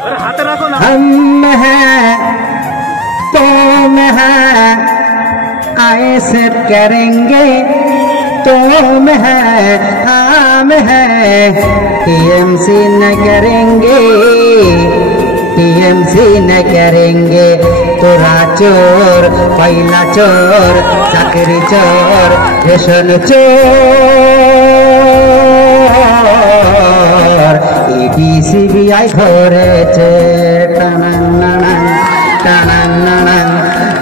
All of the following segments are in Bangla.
हम हैं तुम हैं आए से करेंगे तुम हैं हम हैं टीएमसी न करेंगे टीएमसी न करेंगे तोरा चोर पहला चोर चाकरी चोर रेशन चोर ईडी सीबीआई धरेছে টানান টানান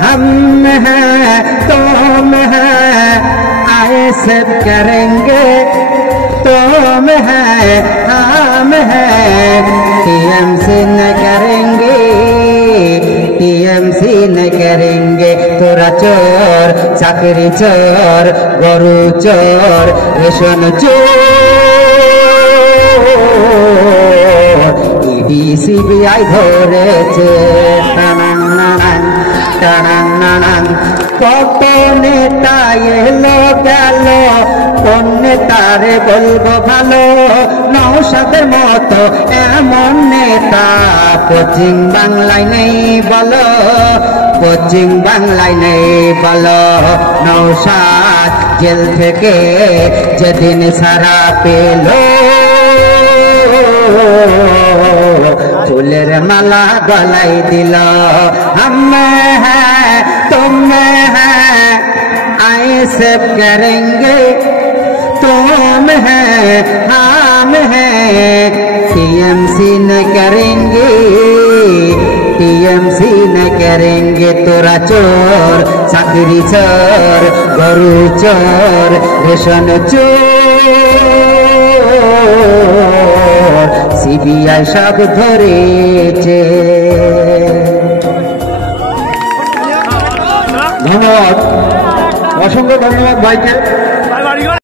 हम हैं तुम हैं आए सब करेंगे तुम हैं हम हैं टीएमसी न करेंगे टीएमसी न करेंगे तोरा चोर चाकरी चोर गरु चोर रेशन चोर ईडी सीबीआई धरेছে টানান টানান কত নেতা এলো গেল কোন নেতারে বলবো ভালো নওশাদের মতো এমন নেতা পশ্চিম বাংলায় নেই বলো পশ্চিম বাংলায় নেই বলো নওশাদ জেল থেকে যেদিন সারা পেল फूलेर माला गलाई दिल हम हैं तुम हैं आए सब करेंगे तुम हैं हम हैं टीएमसी न करेंगे टीएमसी न करेंगे तोरा चोर चाकरी चोर गरु चोर रेशन चोर सीबीआई सब ধরেছে ধন্যবাদ অসংখ্য ধন্যবাদ ভাইকে।